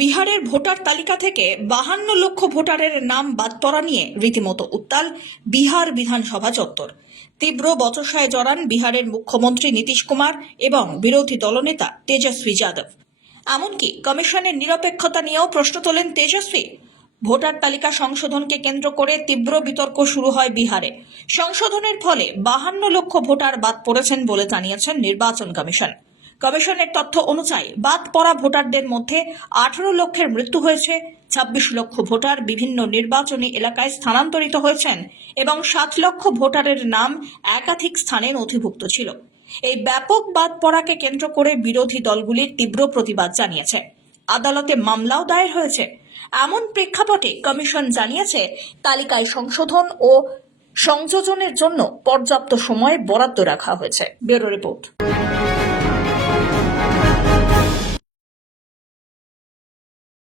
বিহারের ভোটার তালিকা থেকে বাহান্ন লক্ষ ভোটারের নাম বাদ পড়া নিয়ে রীতিমতো উত্তাল বিহার বিধানসভা চত্বর। তীব্র বচসায় জড়ান বিহারের মুখ্যমন্ত্রী নীতিশ কুমার এবং বিরোধী দলনেতা তেজস্বী যাদব। এমনকি কমিশনের নিরপেক্ষতা নিয়েও প্রশ্ন তোলেন তেজস্বী। ভোটার তালিকা সংশোধনকে কেন্দ্র করে তীব্র বিতর্ক শুরু হয় বিহারে। সংশোধনের ফলে বাহান্ন লক্ষ ভোটার বাদ পড়েছেন বলে জানিয়েছেন নির্বাচন কমিশন। কমিশনের তথ্য অনুযায়ী বাদ পড়া ভোটারদের মধ্যে আঠারো লক্ষের মৃত্যু হয়েছে, ছাব্বিশ লক্ষ ভোটার বিভিন্ন নির্বাচনী এলাকায় স্থানান্তরিত হয়েছেন এবং সাত লক্ষ ভোটারের নাম একাধিক স্থানে নথিভুক্ত ছিল। এই ব্যাপক বাদ পড়াকে কেন্দ্র করে বিরোধী দলগুলির তীব্র প্রতিবাদ জানিয়েছে। আদালতে মামলাও দায়ের হয়েছে। এমন প্রেক্ষাপটে কমিশন জানিয়েছে, তালিকায় সংশোধন ও সংযোজনের জন্য পর্যাপ্ত সময় বরাদ্দ রাখা হয়েছে। Bureau report.